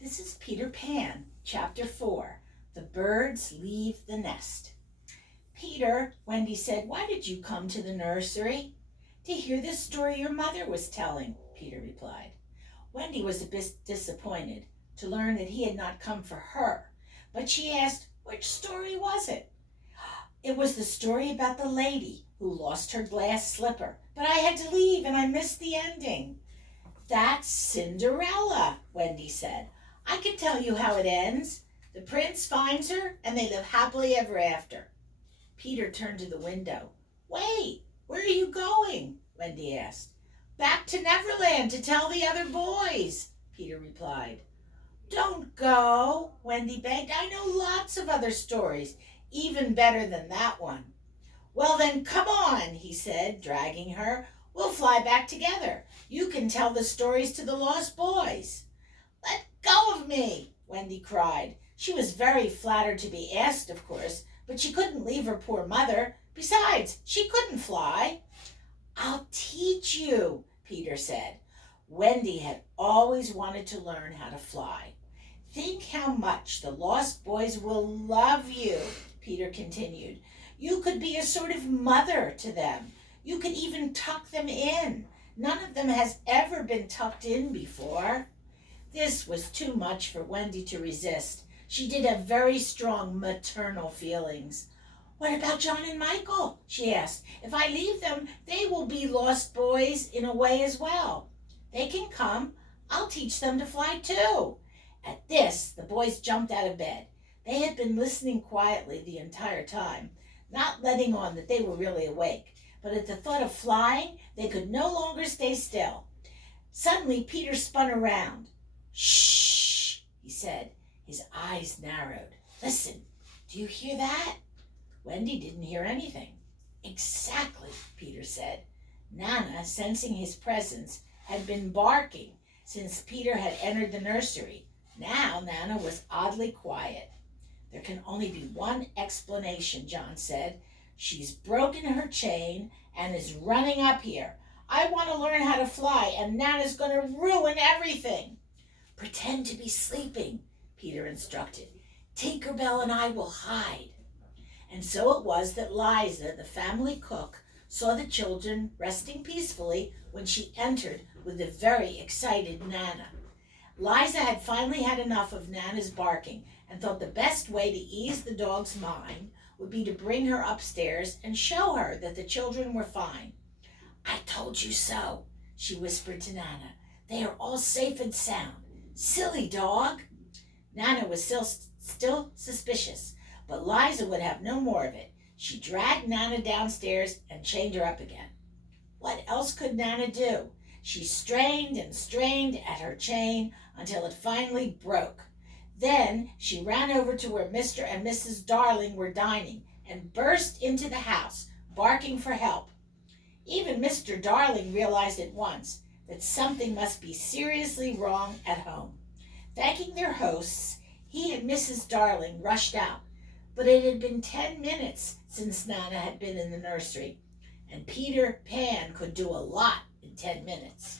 This is Peter Pan, Chapter 4. The Birds Leave the Nest. Peter, Wendy said, why did you come to the nursery? To hear the story your mother was telling, Peter replied. Wendy was a bit disappointed to learn that he had not come for her, but she asked, which story was it? It was the story about the lady who lost her glass slipper, but I had to leave and I missed the ending. That's Cinderella, Wendy said. I can tell you how it ends. The prince finds her and they live happily ever after. Peter turned to the window. Wait, where are you going? Wendy asked. Back to Neverland to tell the other boys, Peter replied. Don't go, Wendy begged. I know lots of other stories, even better than that one. Well then, come on, he said, dragging her. We'll fly back together. You can tell the stories to the lost boys. Let go of me, Wendy cried. She was very flattered to be asked, of course, but she couldn't leave her poor mother. Besides, she couldn't fly. I'll teach you, Peter said. Wendy had always wanted to learn how to fly. Think how much the lost boys will love you, Peter continued. You could be a sort of mother to them. You could even tuck them in. None of them has ever been tucked in before. This was too much for Wendy to resist. She did have very strong maternal feelings. What about John and Michael? She asked. If I leave them, they will be lost boys in a way as well. They can come. I'll teach them to fly too. At this, the boys jumped out of bed. They had been listening quietly the entire time, not letting on that they were really awake. But at the thought of flying, they could no longer stay still. Suddenly, Peter spun around. Shh, he said. His eyes narrowed. Listen, do you hear that? Wendy didn't hear anything. Exactly, Peter said. Nana, sensing his presence, had been barking since Peter had entered the nursery. Now Nana was oddly quiet. There can only be one explanation, John said. She's broken her chain and is running up here. I want to learn how to fly, and Nana's going to ruin everything. Pretend to be sleeping, Peter instructed. Tinkerbell and I will hide. And so it was that Liza, the family cook, saw the children resting peacefully when she entered with the very excited Nana. Liza had finally had enough of Nana's barking and thought the best way to ease the dog's mind would be to bring her upstairs and show her that the children were fine. I told you so, she whispered to Nana. They are all safe and sound. Silly dog. Nana was still suspicious, but Liza would have no more of it. She dragged Nana downstairs and chained her up again. What else could Nana do? She strained and strained at her chain until it finally broke. Then she ran over to where Mr. and Mrs. Darling were dining and burst into the house, barking for help. Even Mr. Darling realized at once that something must be seriously wrong at home. Thanking their hosts, he and Mrs. Darling rushed out, but it had been 10 minutes since Nana had been in the nursery, and Peter Pan could do a lot in 10 minutes.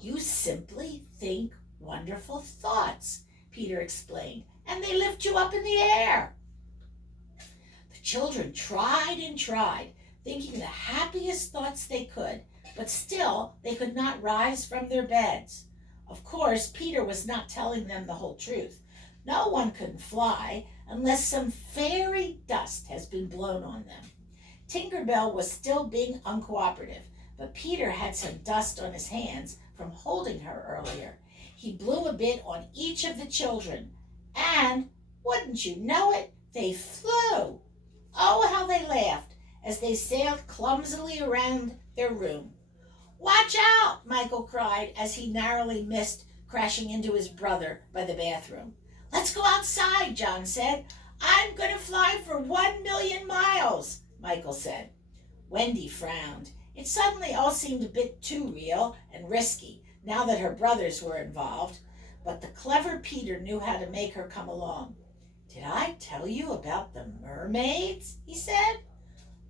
You simply think wonderful thoughts, Peter explained, and they lift you up in the air. The children tried and tried, thinking the happiest thoughts they could, but still they could not rise from their beds. Of course, Peter was not telling them the whole truth. No one can fly unless some fairy dust has been blown on them. Tinkerbell was still being uncooperative, but Peter had some dust on his hands from holding her earlier. He blew a bit on each of the children, and, wouldn't you know it, they flew. Oh, how they laughed as they sailed clumsily around their room. Watch out, Michael cried as he narrowly missed crashing into his brother by the bathroom. Let's go outside, John said. I'm going to fly for 1,000,000 miles, Michael said. Wendy frowned. It suddenly all seemed a bit too real and risky now that her brothers were involved, but the clever Peter knew how to make her come along. Did I tell you about the mermaids? He said.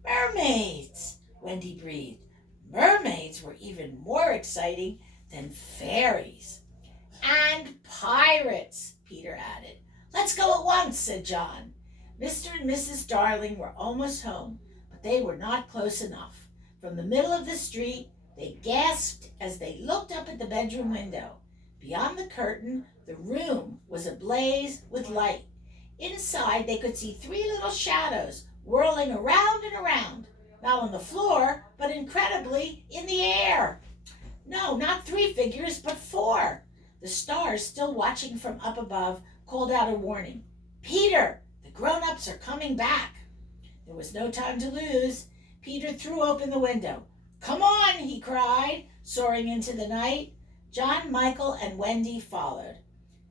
Mermaids, Wendy breathed. Mermaids were even more exciting than fairies. And pirates, said John. Mr. and Mrs. Darling were almost home, but they were not close enough. From the middle of the street, they gasped as they looked up at the bedroom window. Beyond the curtain, the room was ablaze with light. Inside, they could see 3 little shadows whirling around and around, not on the floor, but incredibly in the air. No, not 3 figures, but 4. The stars, still watching from up above, called out a warning. Peter, the grown-ups are coming back. There was no time to lose. Peter threw open the window. Come on, he cried, soaring into the night. John, Michael, and Wendy followed.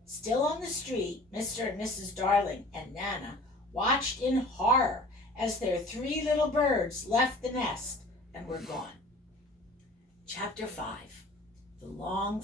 Still on the street, Mr. and Mrs. Darling and Nana watched in horror as their 3 little birds left the nest and were gone. Chapter 5. The Long